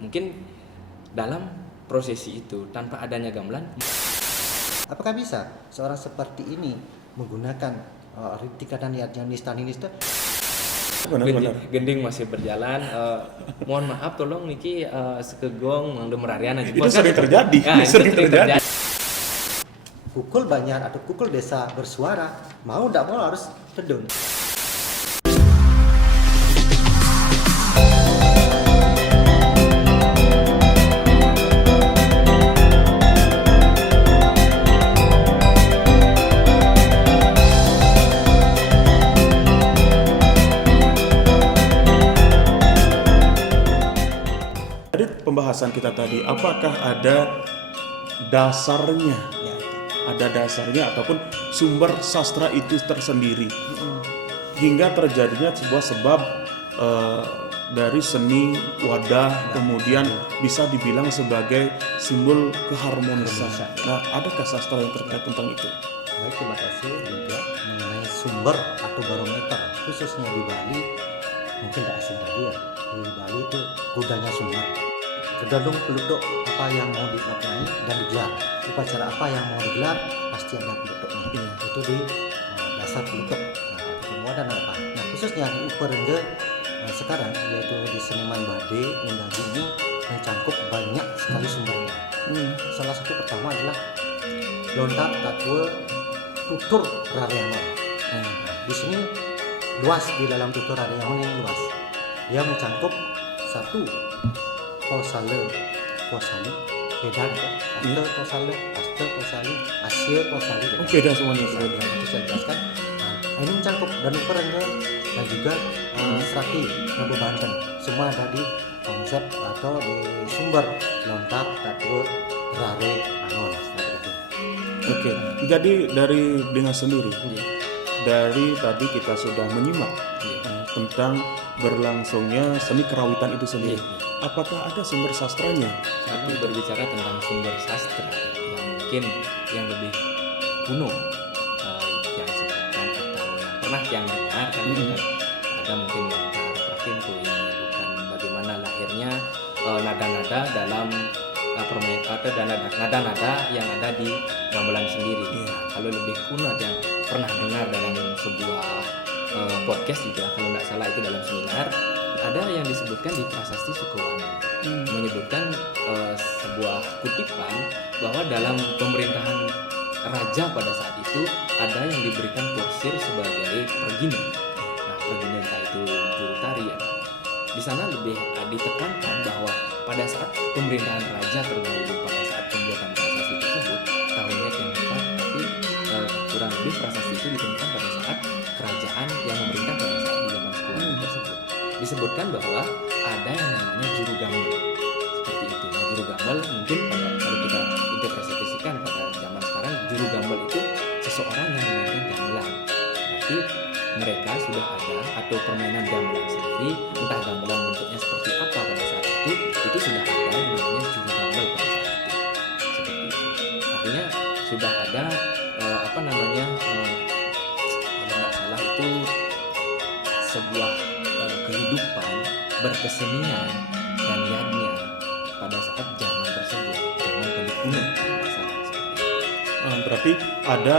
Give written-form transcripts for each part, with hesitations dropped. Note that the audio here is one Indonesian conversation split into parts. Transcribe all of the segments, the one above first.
mungkin dalam prosesi itu tanpa adanya gamelan, apakah bisa seorang seperti ini menggunakan Ritika dan yang nista Benar. gending masih berjalan. Mohon maaf, tolong niki sekegong mangde merariana Itu sering terjadi. Sering terjadi. Kukul Banjar atau kukul desa bersuara, mau tidak mau harus tedun. Dari pembahasan kita tadi, apakah ada dasarnya? Ya, Ada dasarnya ataupun sumber sastra itu tersendiri hingga terjadinya sebuah sebab dari seni wadah kemudian bisa dibilang sebagai simbol keharmonisan. Nah, adakah sastra yang terkait tentang itu? baik, terima kasih juga mengenai sumber atau barometer khususnya di Bali. Mungkin tidak asing tadi ya, di Bali itu kudanya sumber. Tergantung peluduk apa yang mau dimaknai dan digelar. Upacara apa yang mau digelar pasti ada peluduknya. Itu di dasar peluduk. Nah, semua dan apa. Nah, khususnya di Uperengge sekarang yaitu di Seniman Bade Mendagi ini mencangkup banyak sekali sumbernya. Salah satu pertama adalah lontar tatwe tutur Raryangon. Nah, di sini luas, di dalam tutur Raryangon ini luas. Dia mencangkup satu Kosale, beda Kosale, Kosale, Asia Kosale. Oh, beda semuanya. Itu saya jelaskan. Nah, ini mencangkup dan Uperengge dan juga Srati Nabu Banten. Semua ada di konsep atau di sumber lontar tatwe Rare Anon seperti itu. Oke, jadi dari dengan sendiri, Iya. dari tadi kita sudah menyimak Iya. tentang berlangsungnya seni kerawitan itu sendiri. Iya. Apakah ada sumber sastranya? Kami berbicara tentang sumber sastra yang mungkin yang lebih kuno, yang disebutkan atau yang pernah yang dengar kan, ada mungkin lontar Prakintu yang menyebutkan bagaimana lahirnya nada-nada dalam permainan atau nada-nada yang ada di gamelan sendiri. Nah, kalau lebih kuno yang pernah dengar dalam sebuah podcast juga, kalau nggak salah itu dalam seminar, ada yang disebutkan di Prasasti Sukowano, menyebutkan sebuah kutipan bahwa dalam pemerintahan raja pada saat itu ada yang diberikan porsir sebagai pergina. Nah, pergina entah itu juru tarian. Di sana lebih ditekankan bahwa pada saat pemerintahan raja terdahulu, pada saat pembuatan prasasti tersebut, tahunnya yang tepat, tapi kurang lebih prasasti itu ditemukan pada saat kerajaan yang memerintah pada saat di zaman Sukowano tersebut. Disebutkan bahwa ada yang namanya juru gamal seperti itu. Nah, juru gamal mungkin kalau kita interpretasikan pada zaman sekarang, juru gamal itu seseorang yang memainkan gamelan. Berarti mereka sudah ada atau permainan gamelan sendiri, entah gamelan bentuknya seperti apa pada saat itu sudah ada yang namanya juru gamal pada saat itu. Seperti itu. Artinya sudah ada kalau nggak salah itu sebuah kehidupan berkesenian dan niatnya pada saat zaman tersebut, zaman paling kuno pada saat tersebut. Berarti ada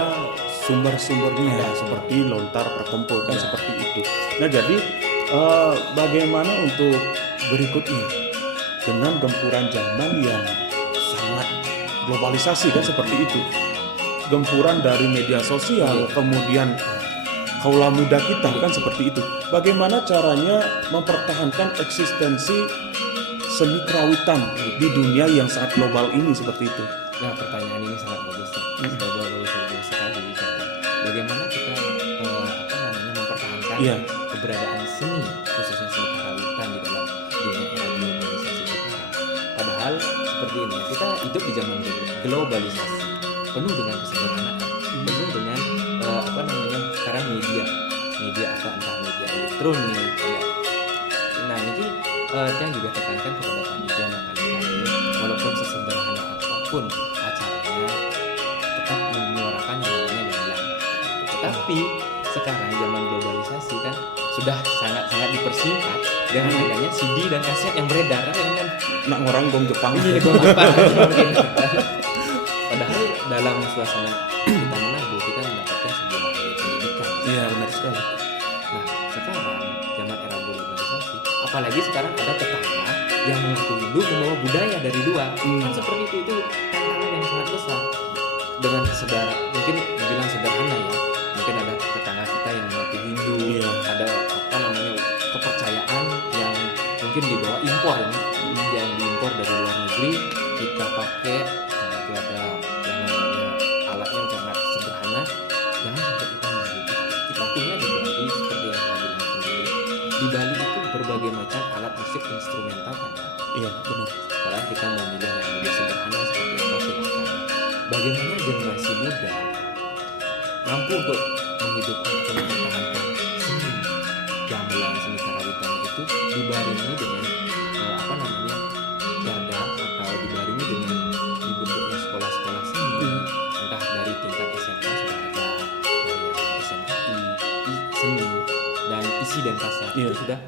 sumber-sumbernya seperti lontar perkempul kan seperti itu. Nah, jadi bagaimana untuk berikutnya dengan gempuran zaman yang sangat globalisasi kan seperti itu, gempuran dari media sosial, kemudian kaula muda kita kan seperti itu. Bagaimana caranya mempertahankan eksistensi seni kerawitan di dunia yang sangat global ini seperti itu? Nah, pertanyaan ini sangat bagus, bagus sekali. Bagaimana kita mempertahankan keberadaan seni, khususnya seni kerawitan di dalam dunia era globalisasi sekarang? Padahal seperti ini, kita hidup di zaman globalisasi, penuh dengan kesederhanaan, penuh dengan sekarang media apa, entah media elektronik ya. Nah, ini yang juga tekankan kepada panitia mengenai ini, walaupun sesederhana apapun acaranya, tetap menyuarakan yang namanya gamelan. Tetapi sekarang zaman globalisasi kan sudah sangat-sangat dipersingkat dengan adanya CD dan kaset yang beredar kan, nak ngorang gong Jepang. Ini gue mungkin. Padahal dalam suasana kita menabung kita mendapatkan sebuah pendidikan. Iya benar sekali. Nah sekarang zaman era globalisasi, apalagi sekarang ada tetangga yang mengaku Hindu membawa budaya dari luar, kan seperti itu tantangan yang sangat besar. Dengan mungkin dibilang sederhana ya, mungkin ada tetangga kita yang mengaku Hindu, Iya. ada apa namanya kepercayaan yang mungkin dibawa impor ini, yang diimpor dari luar negeri kita pakai. Nah, itu ada yang namanya alatnya sangat sederhana, jangan sampai kita mengikuti. Kita punya di Bali seperti yang saya bilang sendiri, di Bali itu berbagai macam alat musik instrumental ada. Iya benar. Sekarang kita memilih yang lebih sederhana seperti apa silakan. Bagaimana generasi muda mampu untuk menghidupkan atau mempertahankan seni gamelan, seni karawitan itu dibarengi dengan apa namanya garda atau dibarengi dengan dibentuknya sekolah-sekolah seni, entah dari tingkat SMA sudah ada SMKI, seni dan isi dan pasar itu sudah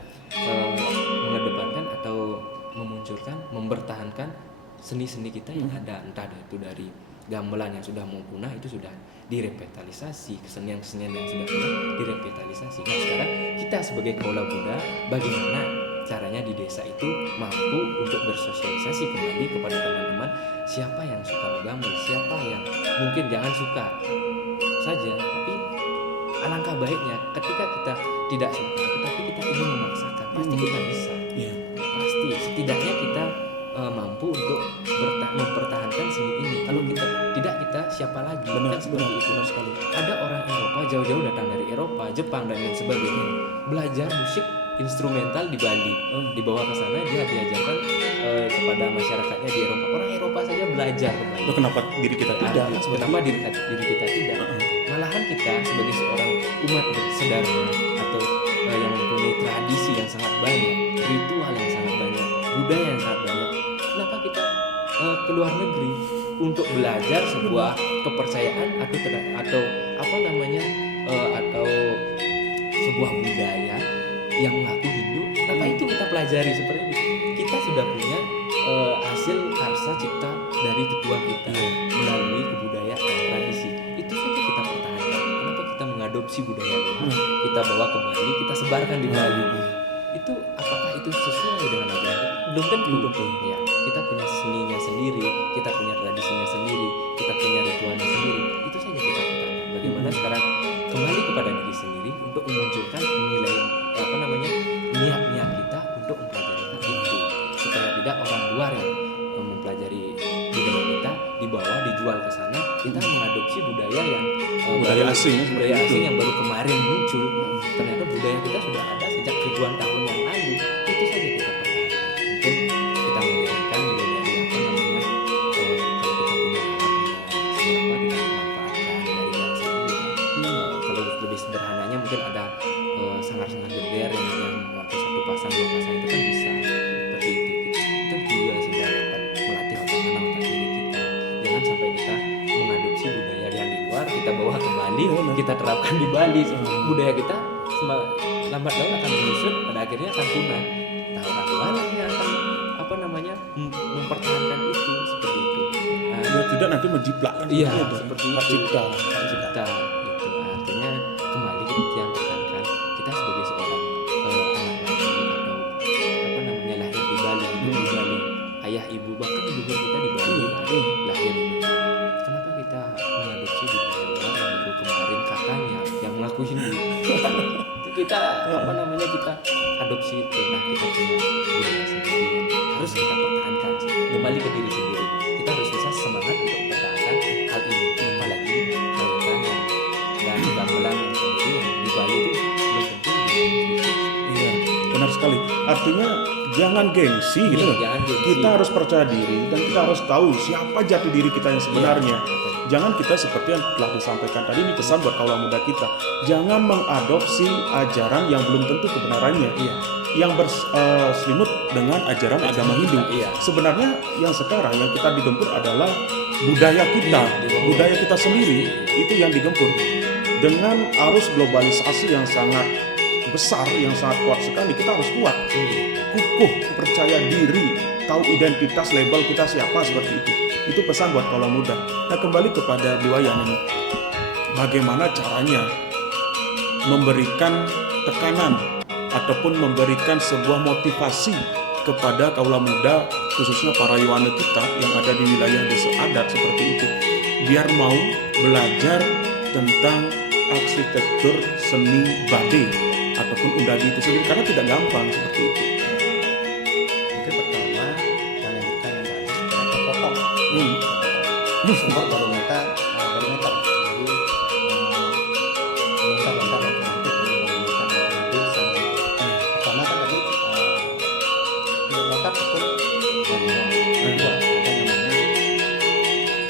mengedepankan atau memunculkan, mempertahankan seni-seni kita yang ada, entah itu dari gamelan yang sudah mau punah itu sudah direvitalisasi, kesenian-kesenian yang sudah punah direvitalisasi. Nah sekarang kita sebagai kaula muda, bagaimana caranya di desa itu mampu untuk bersosialisasi kembali kepada teman-teman siapa yang suka menggamel, siapa yang mungkin jangan suka saja, tapi alangkah baiknya ketika kita tidak suka tetapi kita ingin memaksakan, pasti kita bisa. Iya. Pasti setidaknya kita mampu untuk mempertahankan seni ini. Kalau kita tidak, kita siapa lagi? Benar, Kan seperti itu. benar sekali. Ada orang Eropa jauh-jauh datang dari Eropa, Jepang dan lain sebagainya belajar musik instrumental di Bali. Dibawa ke sana, dia diajarkan kepada masyarakatnya di Eropa. Orang Eropa saja belajar ke Bali. Loh, kenapa diri kita tidak? Kenapa diri kita tidak? Malahan kita sebagai seorang umat bersedara atau yang mempunyai tradisi yang sangat banyak, ritual yang sangat banyak, budaya yang sangat banyak, kenapa kita ke luar negeri untuk belajar sebuah kepercayaan atau apa namanya atau sebuah budaya yang mengaku Hindu? Kenapa itu kita pelajari seperti itu? Kita sudah punya hasil karsa cipta dari tetua kita melalui kebudayaan tradisi. Itu saja kita pertahankan. Kenapa kita mengadopsi budaya luar? Kita bawa ke Bali, kita sebarkan di Bali. Itu apakah itu sesuai dengan ajaran kita? Belum tentu. Ya, kita punya seninya sendiri, kita punya tradisinya sendiri, kita punya ritualnya sendiri. Itu saja kita pertahankan. Bagaimana sekarang kembali kepada diri sendiri untuk memunculkan nilai apa namanya niat-niat kita untuk mempelajari hal itu supaya tidak orang luar yang mempelajari budaya kita dibawa dijual ke sana, kita mengadopsi budaya yang Budaya asing yang baru kemarin muncul. Ternyata budaya kita sudah ada sejak ribuan tahun yang lalu. Itu saja kita pertahankan. Mungkin kita menggunakan mulai dari apa namanya kalau kita punya seberapa kita manfaatkan dari bangsa ini. Kalau lebih sederhananya mungkin ada sangar-sangar geder yang memakai satu pasang dua pasang itu kan bisa seperti itu juga sudah dapat melatih otak diri kita. Jangan sampai kita mengadopsi budaya yang di luar kita bawa ke Bali, kita terapkan di Bali. Budaya kita lambat laun akan menyusut, pada akhirnya akan punah. Nah orang luar yang akan apa namanya mempertahankan itu seperti itu. Ya, tidak nanti menjiplakkan Iya, itu. seperti Hak itu. cipta. Hak cipta gitu. Artinya kembali ke yang tekankan kita sebagai seorang anak Bali atau apa namanya lahir di Bali, hidup di Bali, ayah ibu bahkan leluhur kita di Bali lahir. Kenapa kita mengadopsi budaya luar yang baru kemarin katanya yang mengaku Hindu? Kita apa namanya kita adopsi itu. Nah kita punya budaya sendiri yang harus kita pertahankan. Kembali ke diri sendiri, kita harus bisa semangat untuk mempertahankan hal ini. Apalagi kaitan dan gamelan yang sendiri yang di Bali itu belum tentu Iya, benar sekali. Artinya jangan gengsi gitu loh. jangan gengsi. Kita harus percaya diri dan kita harus tahu siapa jati diri kita yang sebenarnya. Jangan kita seperti yang telah disampaikan tadi, ini pesan buat kaula muda kita. Jangan mengadopsi ajaran yang belum tentu kebenarannya. Yang berselimut dengan ajaran agama Hindu. Sebenarnya yang sekarang yang kita digempur adalah budaya kita, budaya kita sendiri itu yang digempur. Dengan arus globalisasi yang sangat besar, yang sangat kuat sekali, kita harus kuat, kukuh, percaya diri tahu identitas label kita siapa seperti itu. Itu pesan buat kaula muda. Nah, kembali kepada Diwayan ini, bagaimana caranya memberikan tekanan ataupun memberikan sebuah motivasi kepada kaula muda, khususnya para Yohana kita yang ada di wilayah desa adat seperti itu, biar mau belajar tentang arsitektur seni Baduy ataupun Undagi itu sendiri, karena tidak gampang seperti itu. Itu pertama yang kita potong sumber barometer jadi lontar-lontar nanti pertama kan tadi lontar itu kedua ada namanya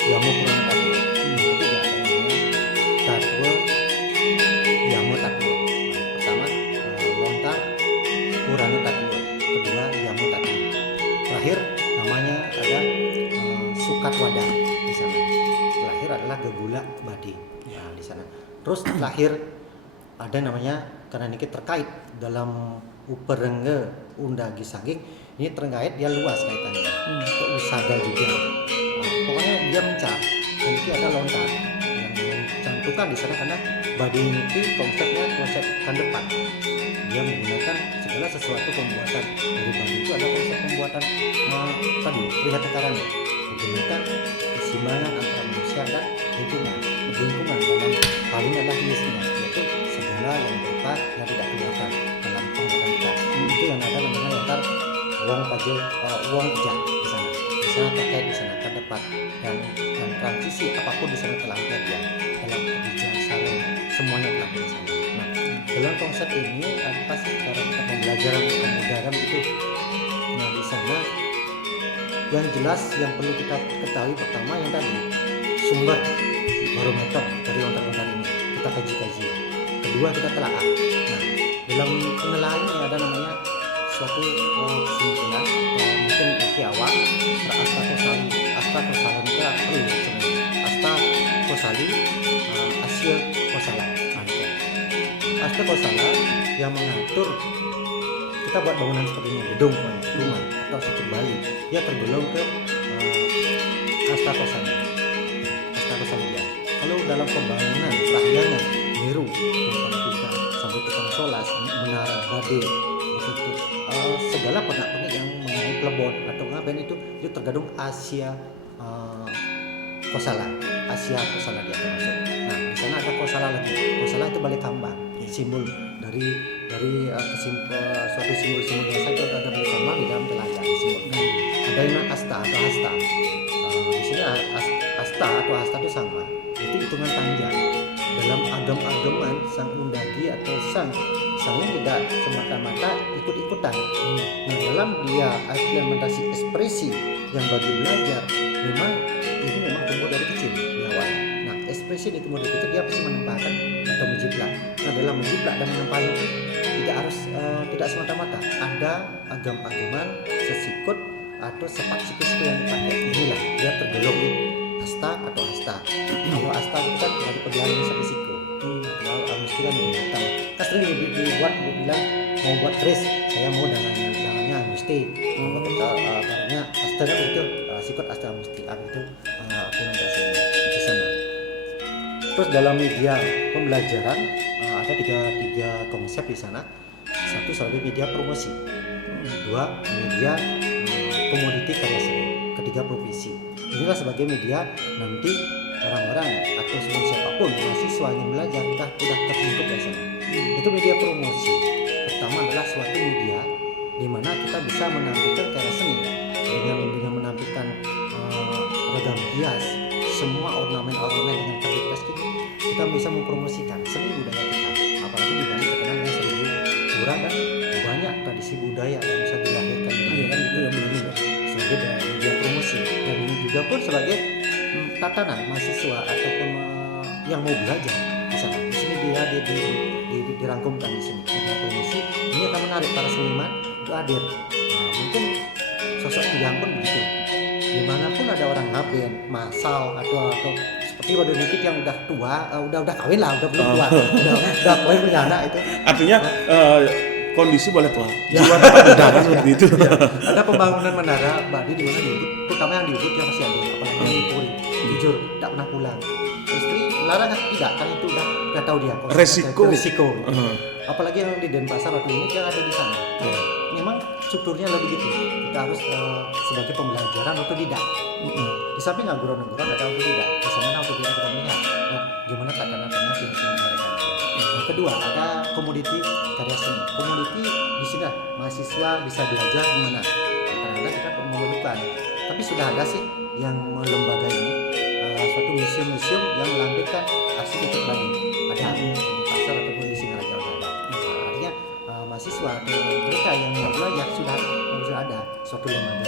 yamu kurang tadi, ketiga ada namanya tatwa yamu tatwa. Pertama lontar kurang tatwa, kedua yamu tatwa, terakhir namanya ada sukat wadah di sana. Terakhir adalah gegula Baduy. Nah, di sana. Terus terakhir ada namanya, karena ini terkait dalam uperengge Undagi Saging, ini terkait dia luas kaitannya ke usada juga. Nah, pokoknya dia mencar. Dan itu ada lontar yang mencantumkan di sana karena Baduy ini konsepnya konsep kan depan. Dia menggunakan segala sesuatu pembuatan dari Baduy itu ada konsep pembuatan tadi lihat tekarannya, menggunakan keseimbangan antara manusia dan lingkungan. Lingkungan dalam hal ini adalah jenisnya, yaitu segala yang berupa yang tidak kelihatan dalam pembuatan kita. Itu yang ada namanya lontar wong pejah di sana. Di sana terkait di sana terdapat dan transisi apapun di sana telah terjadi dalam kebijaksanaan semuanya telah di sana. Nah, dalam konsep ini apa sih cara kita pembelajaran kemudahan itu? Nah, di sana yang jelas yang perlu kita ketahui pertama yang tadi sumber barometer dari lontar-lontar ini kita kaji-kaji. Kedua kita telaah. Nah, dalam penelaahan ini ada namanya suatu kesimpulan mungkin ikiawa asta kosali itu perlu asta kosali asia kosala. Asta kosala yang mengatur kita buat bangunan seperti ini, gedung, rumah atau struktur Bali, dia tergolong ke asta kosala. Asta kosala dia. Kalau dalam pembangunan Prahyana, Meru, tukang sampai tukang solas, menara, Baduy, itu segala pernak-pernik yang mengenai plebon atau ngaben itu tergabung Asia Kosala. Asia Kosala dia termasuk. Nah, di sana ada Kosala lagi. Kosala itu balik kambang, simbol dari suatu simbol-simbol desa itu ada balik kambang di dalam telaga disimbolkan. Ada yang asta atau hasta. Di sini asta atau hasta itu sama. Itu hitungan panjang. Dalam agam-agaman sang undagi atau sangnya tidak semata-mata ikut-ikutan. Nah, dalam dia implementasi ekspresi yang bagi belajar memang ini memang tumbuh dari kecil di awal. Nah, ekspresi ini tumbuh dari kecil dia pasti menempatkan atau menjiplak. Nah, dalam menjiplak dan menempel itu tidak semata-mata ada agam-agaman sesikut atau sepak siku yang dipakai. Inilah dia tergolong di asta atau hasta. Kalau hasta itu kan dari perjalanan sampai siku. Kalau mesti kan binatang. Kan sering dibuat bilang mau buat dress, saya mau dangannya mesti. Karena hasta kan itu sikut asta mesti itu implementasi di sana. Terus dalam media pembelajaran ada tiga konsep di sana. Satu sebagai media promosi, dua media komoditi karya seni, ketiga profesi. Inilah sebagai media nanti orang-orang atau siapapun mahasiswa yang belajar sudah terbentuk dari sana. Itu media promosi. Pertama adalah suatu media di mana kita bisa menampilkan karya seni dengan menampilkan ragam hias, semua ornamen-ornamen dengan kreativitas kita bisa mempromosikan seni budaya kita. Apalagi di Bali terkenal dengan seni kurang dan banyak tradisi budaya yang bisa dilahirkan sebagai media promosi, dan ini juga pun sebagai tatanan mahasiswa ataupun yang mau belajar di sana. Di sini dia dirangkumkan di sini media promosi. Ini akan menarik para seniman untuk hadir. Mungkin sosok yang pun begitu. Dimanapun ada orang ngaben, masal atau seperti Baduy Dikit yang udah tua, udah kawin lah, udah belum tua, udah kawin punya anak itu. Artinya kondisi boleh tua, jiwa tetap muda kan seperti itu. Ada pembangunan menara Badi di mana di Ubud, terutama yang di Ubud yang masih ada, apalagi yang di Puri, jujur tidak pernah pulang. Istri larang tidak, kan itu udah tahu dia resiko. Apalagi yang di Denpasar waktu ini dia ada di sana. Memang strukturnya lebih begitu. Kita harus sebagai pembelajaran otodidak. Di samping angguran-angguran ada otodidak. Di sana otodidak kita melihat gimana keadaan di sini mereka. Yang kedua ada komoditi karya seni. Komoditi di sini mahasiswa bisa belajar di mana. Kadang-kadang kita memerlukan. Tapi sudah ada sih yang lembaga ini suatu museum-museum yang melampirkan arsitektur Bali. Ada di pasar ataupun di Singaraja ada. Artinya mahasiswa atau mereka yang belajar sudah ada suatu lembaga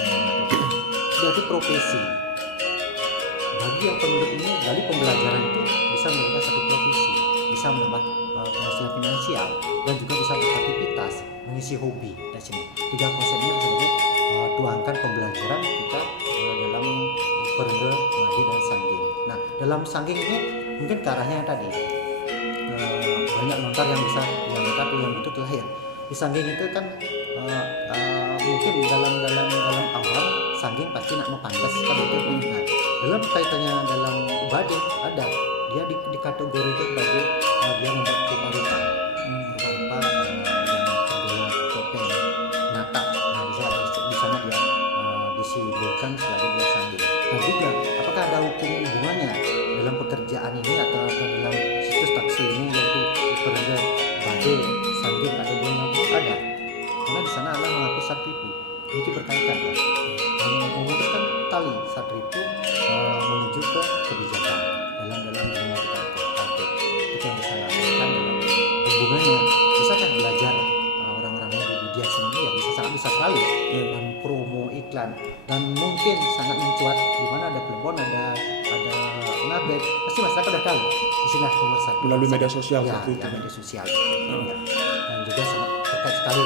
berarti profesi. Bagi yang penduduk ini dari pembelajaran itu bisa menjadi satu profesi, bisa menambah penghasilan finansial dan juga bisa beraktivitas, mengisi hobi di sini. Tiga konsep ini sebenarnya tuangkan pembelajaran kita dalam Perengge, Madi dan Sangging. Nah, dalam Sangging ini mungkin ke arahnya yang tadi banyak lontar yang bisa diangkat yang itu lahir. Di Sangging itu kan mungkin dalam awal Sangging pasti nak mau pantas kan itu. Nah, dalam kaitannya dalam Badi ada dia dikategorikan sebagai dia membuat rupa-rupa yang tergolong topeng nata. Nah, di sana dia disimbolkan sebagai dia Sangging. Dan juga apakah ada hubungannya dalam pekerjaan ini atau dalam situs taksi ini yaitu Perengge, Badi, Sangging ada hubungan ada? Karena di sana Allah mengaku Satripu, itu berkaitan ya. Memutuskan tali Satripu menuju ke kebijakan dalam dunia kita itu yang bisa lakukan dalam hubungannya. Bisakah belajar orang-orang yang di media sendiri ya bisa sekali dan promo iklan dan mungkin sangat mencuat di mana ada Plebon ada Ngabet pasti masyarakat udah tahu di sini nomor satu melalui media sosial ya, seperti itu. Media sosial ya. Dan juga sangat terkait sekali.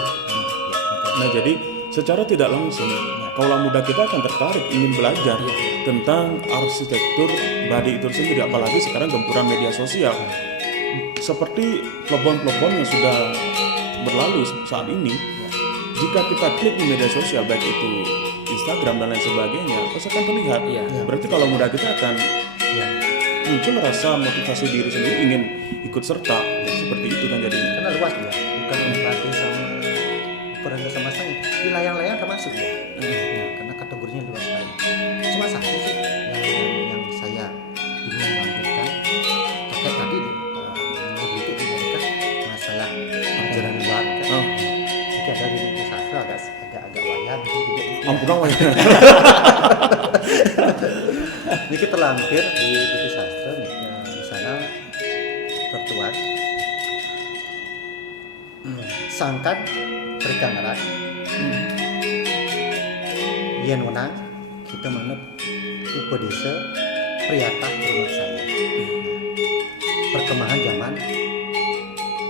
Nah jadi secara tidak langsung kaula muda kita akan tertarik ingin belajar tentang arsitektur Badi itu sendiri, apalagi sekarang gempuran media sosial seperti plebon-plebon yang sudah berlalu saat ini. Jika kita klik di media sosial baik itu Instagram dan lain sebagainya, pasti akan terlihat. Berarti kalau muda kita akan muncul rasa motivasi diri sendiri ingin ikut serta seperti itu kan jadinya. Karena luas ya, bukan Badi sama Perengge sama Sangging, di layang-layang termasuk ya. Karena kategorinya luas sekali. Cuma satu sih yang saya ingin bangkitkan terkait tadi begitu diberikan masalah pelajaran luar kan. Jika dari buku sastra agak wayang gitu. Ampun wayang. Ini kita terlampir di buku sastra nih, di sana tertuat sangkan perikanan yen wenang kita menep upadesa priyata rumah saya. Perkembangan zaman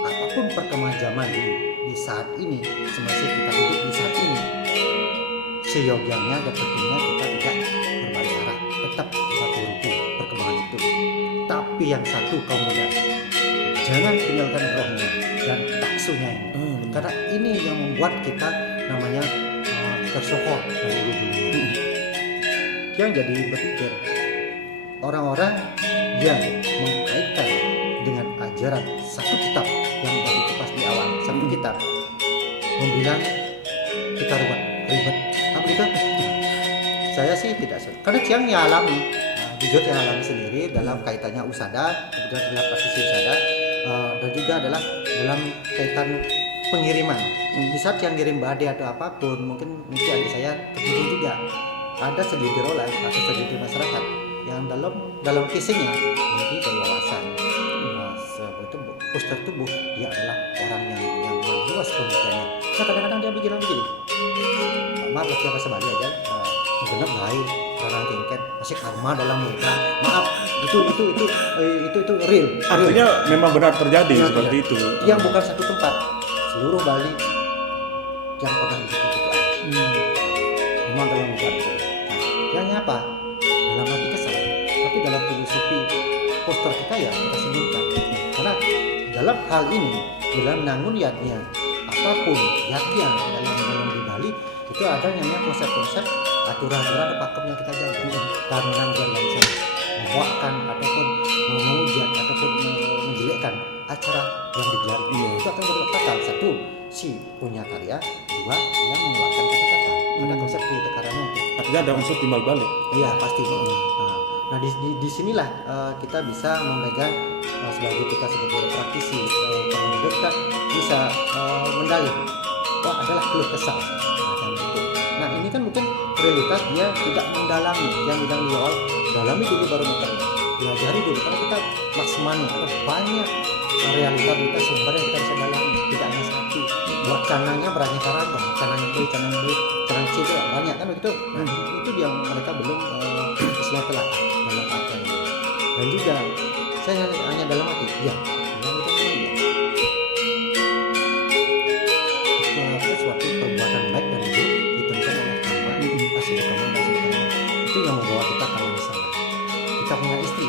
apapun perkembangan zaman di saat ini semasa kita hidup di saat ini seyogyanya dan tentunya kita tidak berbalik arah, tetap satu ruku perkembangan itu. Tapi yang satu kaum muda jangan tinggalkan rohnya dan taksunya ini. Karena ini yang membuat kita namanya tersohor dari dulu. Yang jadi berpikir orang-orang yang mengkaitkan dengan ajaran satu kitab yang tadi pas di awal satu kitab membilang kita ribet. Apa itu? Saya sih tidak suka. Karena yang alami, jujur yang alami sendiri dalam kaitannya usada, kemudian dalam praktisi usada dan juga adalah dalam kaitan pengiriman. Di saat yang kirim badai atau apapun, mungkin adik saya tertidur juga. Ada segelintir orang atau segelintir masyarakat yang dalam casingnya mungkin berwawasan. Itu poster tubuh dia adalah orang yang luas pemikirannya. Nah kadang-kadang dia begini, maaf ya bahasa Bali aja, benar baik, orang tingkat masih karma dalam mereka. Maaf, itu real. Artinya memang benar terjadi seperti itu. Yang bukan satu tempat, seluruh Bali yang pernah begitu memang dalam jatuh. Yang apa? Dalam arti kesan, tapi dalam filosofi poster kita ya kita sebutkan. Karena dalam hal ini dalam nangun yatnya apa apapun jatinya dalam di Bali itu ada namanya konsep-konsep aturan-aturan atau pakem yang kita jaga. Karena jangan membawakan ataupun menghujat ataupun menjelekkan acara yang digelar itu akan berdampak fatal. Satu, si punya karya. Dua, yang mengeluarkan kata-kata. Ada konsep ketekarannya itu. Artinya ada unsur timbal balik. Iya pasti. Nah di sinilah kita bisa memegang sebagai kita sebagai praktisi pengemudi kita bisa mendalih. Wah adalah keluh kesah. Nah ini kan mungkin prioritas dia tidak mendalami yang bilang di awal, dalami dulu baru meternya, pelajari dulu karena kita maksimani ada banyak realita sumber yang kita bisa dalami, tidak hanya satu. Wacananya beraneka ragam, wacananya B, wacananya C itu banyak kan begitu. Nah itu yang mereka belum istilah telah dalam artian. Dan juga saya hanya dalam arti ya dalam itu suatu perbuatan baik dan buruk ditentukan oleh karma, hasil karma dan hasil karma. Itu yang membawa kita kalau misalnya kita punya istri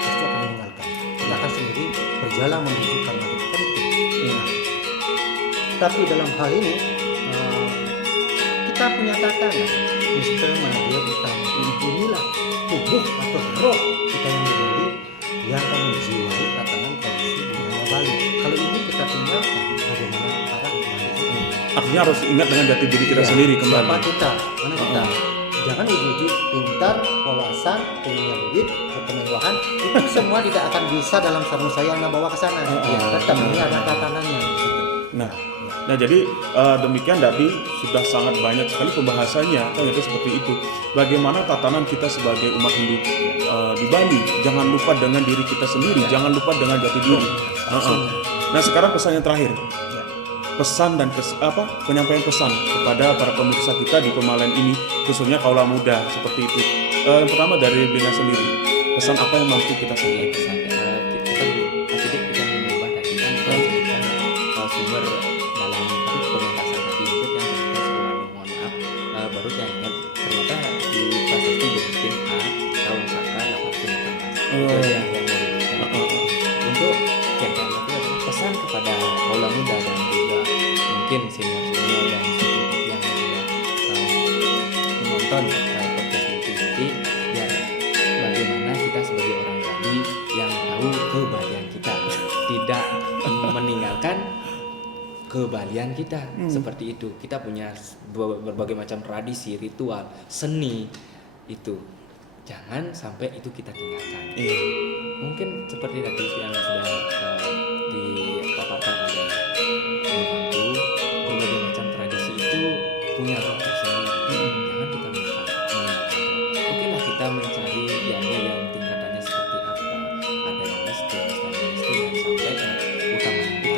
akan meninggalkan, kita akan sendiri berjalan menuju karma itu kan itu. Nah, tapi dalam hal ini kita punya tatanan Mister Mahathir utama. Inilah tubuh atau roh kita yang dibeli yang akan menjiwai tatanan tradisi budaya Bali. Kalau ini kita tinggalkan, bagaimana arah Bali ini? Artinya harus ingat dengan jati diri kita sendiri kembali. Siapa kita? Mana kita? Jangan ujuk-ujuk pintar, wawasan, punya duit, kemewahan itu semua tidak akan bisa dalam sarung saya Anda bawa ke sana. Tetap ini ada tatanannya. Nah jadi demikian tadi sudah sangat banyak sekali pembahasannya kan itu seperti itu. Bagaimana tatanan kita sebagai umat Hindu di Bali, jangan lupa dengan diri kita sendiri, jangan lupa dengan jati diri. Nah sekarang pesan yang terakhir, pesan dan penyampaian pesan kepada para pemirsa kita di Pemalen ini, khususnya kaula muda seperti itu. Yang pertama dari Bina sendiri, pesan apa yang mampu kita sampaikan? Kita mengubah tadi kan kita sumber dalam pementasan tadi itu yang kita sebelumnya mohon maaf baru saya ingat ternyata di prasasti dibikin tahun saka 1818 itu yang untuk yang itu adalah pesan kepada kaula muda dan juga mungkin senior dan senior yang sudah menonton podcast ini biar bagaimana kita sebagai orang Bali yang tahu kebalian kita tidak meninggalkan kebalian kita seperti itu. Kita punya berbagai macam tradisi, ritual, seni itu jangan sampai itu kita tinggalkan. Mungkin seperti tadi yang sudah dipaparkan oleh Ibu, berbagai macam tradisi itu punya roh tersendiri. Jangan kita meninggalkan. Mungkinlah kita mencari yang tingkatannya seperti apa. Ada yang mistis dan sampai utama itu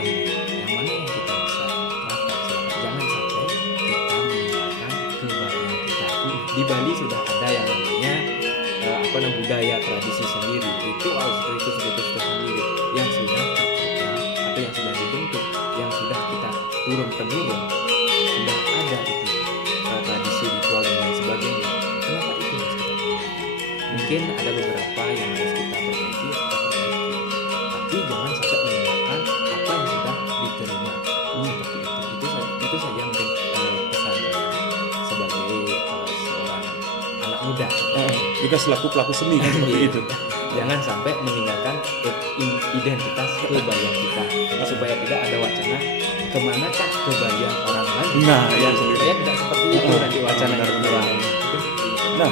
yang mana yang kita bisa terapkan. Jangan sampai kita meninggalkan kebalian kita. Di Bali sudah ada yang namanya budaya tradisi sendiri, ritual sendiri yang sudah terprogram atau yang sudah dibentuk, yang sudah kita turun temurun, sudah ada itu tradisi ritual dan lain sebagainya. Kenapa itu harus kita tinggalkan? Mungkin ada beberapa yang harus kita perbaiki, tapi jangan sampai meninggalkan apa yang sudah diterima. Seperti itu saja mungkin pesan sebagai seorang anak muda. Juga selaku pelaku seni kan seperti itu. Jangan sampai meninggalkan identitas kebalian kita supaya tidak ada wacana kemanakah kebalian orang lain. Nah, yang supaya tidak seperti itu nanti wacana kedua. Nah,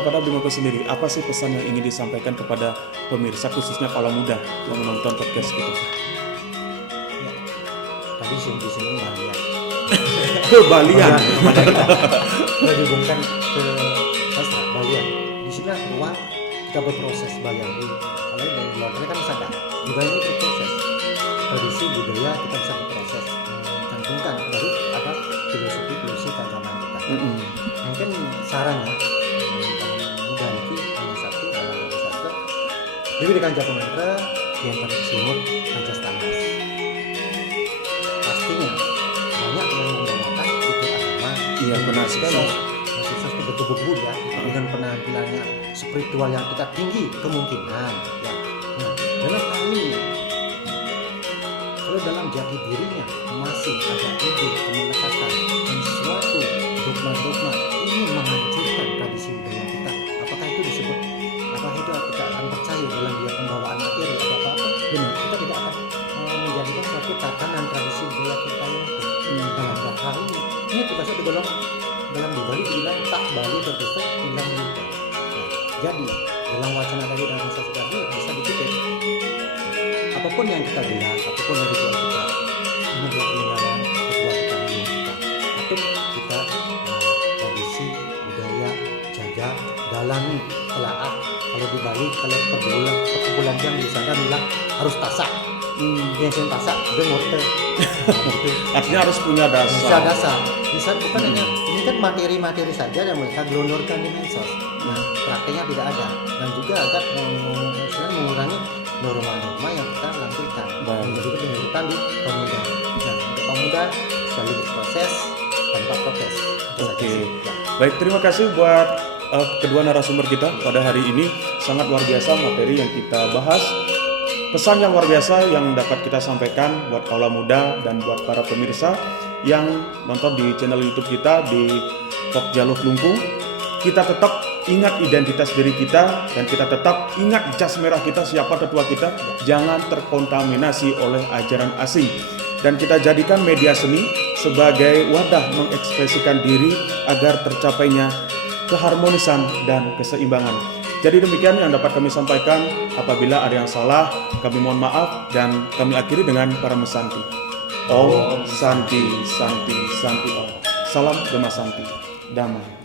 kepada Bimoko sendiri, apa sih pesan yang ingin disampaikan kepada pemirsa khususnya kaula muda yang menonton podcast itu? Tadi di sini Balian. Kebalian. Kalau dihubungkan ke sastra Balian, di sini ruang kita berproses Balian. Kalau dari luar kan sadar, juga ini berproses. Tradisi budaya kita bisa berproses, cantumkan baru ada filosofi keagamaan kita. Mungkin sarannya mudah ini hanya satu dalam sastra. Diberikan jatuh mantra yang tersimut Pancasila. Pastinya banyak yang menggunakan itu agama. Iya benar sekali. Sukses itu betul-betul ya dengan penampilannya spiritual yang kita tinggi kemungkinan ya. Nah, dalam hal ini kalau dalam jati dirinya masih ada ide kemelekatan dan suatu dogma-dogma ini menghancurkan tradisi budaya kita, apakah itu disebut, apakah itu kita akan percaya dalam dia pembawaan materi atau apa-apa? Benar, kita tidak akan menjadikan suatu tatanan tradisi budaya kita itu dalam hal ini termasuk dalam di Bali dibilang tak Bali berpesta hilang lupa. Jadi dalam wacana dari dalam sastra tadi bisa dipikir apapun yang kita bilang, apapun yang ritual kita, ini adalah peninggalan ritual kekayaan kita. Atau kita tradisi budaya jaga, dalami, telaah. Kalau di Bali, kalau perkumpulan yang di sana bilang harus tasak. Yang tasak, dia morte. Artinya harus punya Bisa dasar. dasar. Bisa bukan hanya ini kan materi-materi saja yang mereka gelontorkan di medsos. Nah, prakteknya tidak ada dan juga agak mengurangi norma-norma yang kita lampirkan. Baik. Menjadi penyebutan di pemuda. Nah, untuk pemuda selalu berproses tanpa protes. Itu saja Oke. sih. Ya. Baik, terima kasih buat kedua narasumber kita pada hari ini. Sangat luar biasa materi yang kita bahas. Pesan yang luar biasa yang dapat kita sampaikan buat kaula muda dan buat para pemirsa yang nonton di channel YouTube kita di Tok Jaluk Lungkung. Kita tetap ingat identitas diri kita dan kita tetap ingat jas merah kita, siapa tetua kita. Jangan terkontaminasi oleh ajaran asing. Dan kita jadikan media seni sebagai wadah mengekspresikan diri agar tercapainya keharmonisan dan keseimbangan. Jadi demikian yang dapat kami sampaikan. Apabila ada yang salah, kami mohon maaf dan kami akhiri dengan para mesanti. Om Santi Santi Santi Om. Salam Dhamma Santi. Damai.